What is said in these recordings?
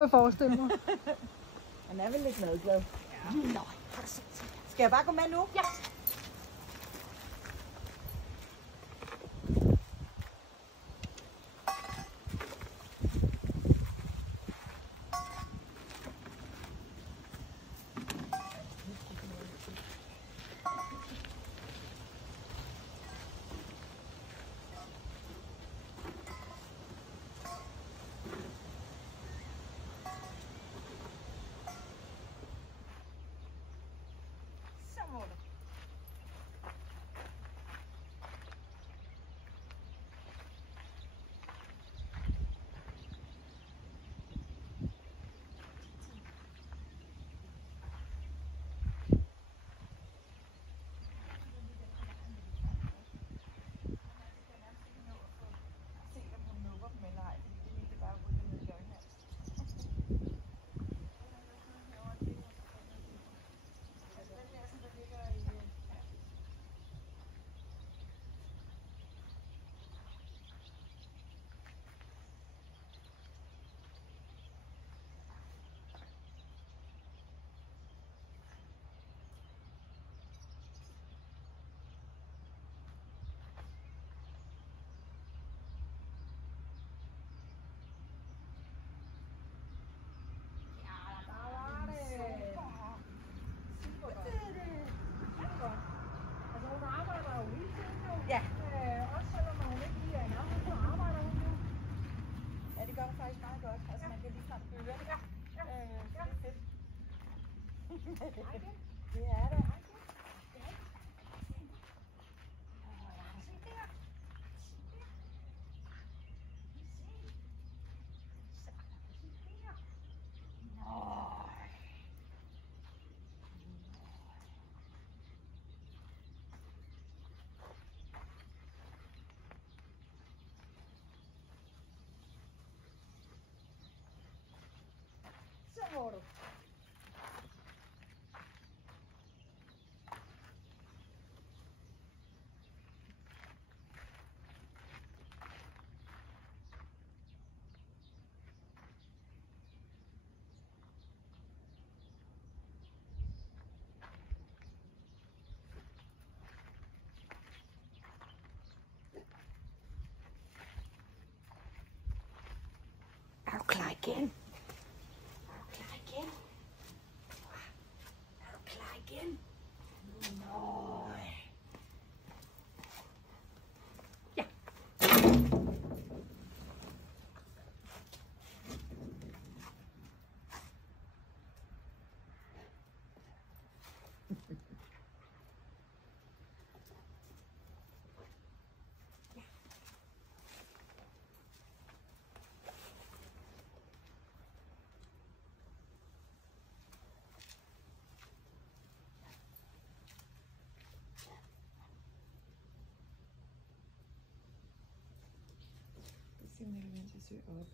Jeg forestiller mig. Han er vel lidt madglad. Ja. Nå, skal jeg bare gå med nu? Ja. Ja. Også selvom hun ikke lige er i nærheden, så arbejder hun jo. Ja, det gør det faktisk meget godt. Altså, man kan ligefrem høre det. Ja. Så det er fedt. Det er det. Så må du. Er du klar igen? Er du klar igen? Er du klar igen? Nå. Ja. Simpelthen mens jeg søger op.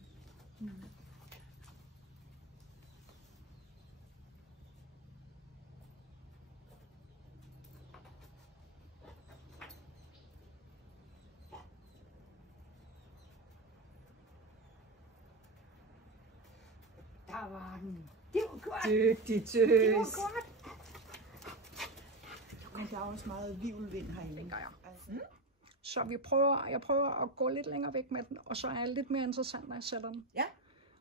Der var den. Det var godt. Dygtig tøs. Det var godt. Men der er også meget vivlvind herinde. Det gør jeg. Altså, Så jeg prøver at gå lidt længere væk med den, og så er jeg lidt mere interessant, når jeg sætter den. Ja.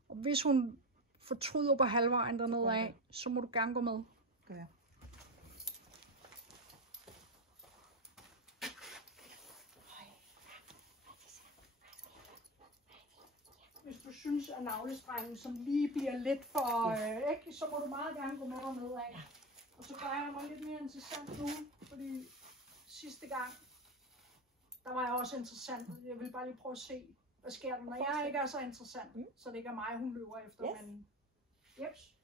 Og hvis hun fortryder på halvvejen dernede af, så må du gerne gå med. Gør jeg. Hvis du synes, at navlestrengen som lige bliver lidt for, ikke, så må du meget gerne gå med dernede af. Og så gør jeg mig lidt mere interessant nu, fordi sidste gang, der var jeg også interessant. Jeg vil bare lige prøve at se, hvad sker der, når jeg ikke er så interessant, så det ikke er mig, hun løber efter. Yes. Men, jeps.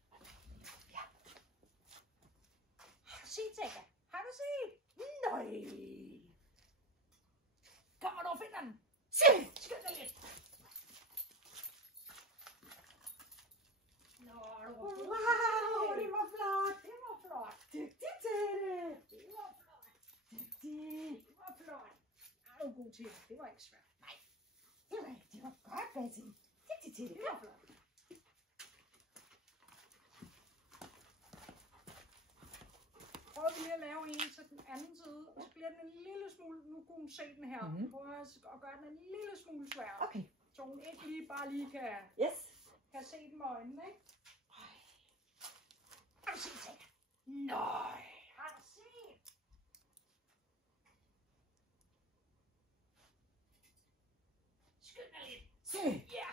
Ja. Har du set, Tekka? Har du set? Nej. Kommer du og finder den? Se! Skynd dig lidt! Nå, Wow, det var flot. det var flot. Dygtig til det. Det var flot. Dygtig. Det var flot. Er du god til det? Det var ikke svært. Det var godt, Betty. Dygtig til det. Det var flot. lige at lave en til den anden side, og så bliver den en lille smule, nu kunne hun se den her, prøv at gøre den en lille smule sværere. Okay. Så hun ikke lige bare lige kan se den med øjnene, ikke? Har du set det? Nej. Har du set? Skynd dig lidt. Se. Ja.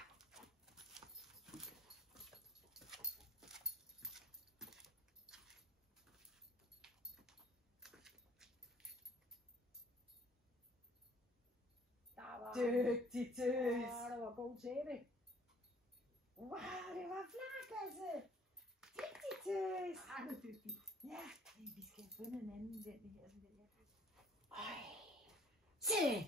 Dygtig tøs. Ja, du var god til det. Wow, det var flot, altså. Dygtig tøs. Ej, det er dygtigt. Ja, vi skal have fundet en anden den her. Sådan den her. Ej. Se.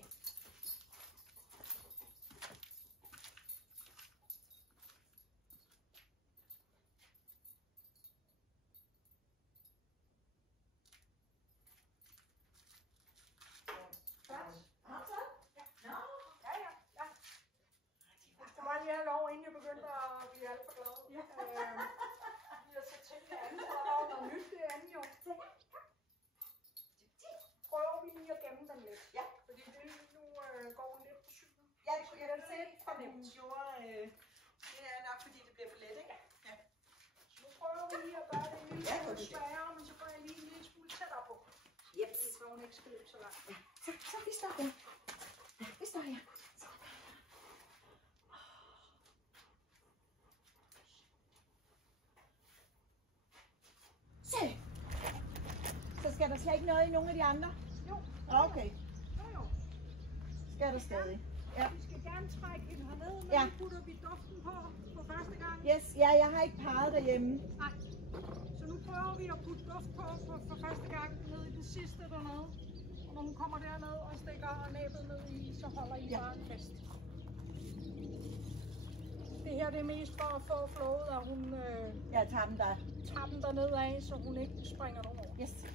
Du må lige have lov, inden jeg begyndte at blive alt for glad. Ja. Jeg skal tænke det andet, så der var noget nyt det andet jo. Prøver vi lige at gemme den lidt. Ja. Fordi det nu går hun lidt på synet. Ja, det kunne jeg da se, at hun gjorde. Det er nok, fordi det bliver for let, ikke? Ja. Nu prøver vi lige at gøre det en lille Ja, smule det er sværere, men så går jeg lige en lille smule tættere på. Yep. Så hun ikke skal løbe så langt. Så vi står her. Ja, vi står her. Se. Så skal der slet ikke noget i nogen af de andre? Jo. Okay. Jo. Skal der stadig? Ja. Vi skal gerne trække hende herned, men Ja. nu putter vi duften på første gang. Yes, ja, jeg har ikke parret derhjemme. Nej. Så nu prøver vi at putte duft på for første gang ned i den sidste dernede. Og når hun kommer derned og stikker næbet ned i, så holder I bare fast. Det her det er mest for at få flowet, at hun Jeg tager dem der. tager den dernede af, så hun ikke springer nogen over. Yes.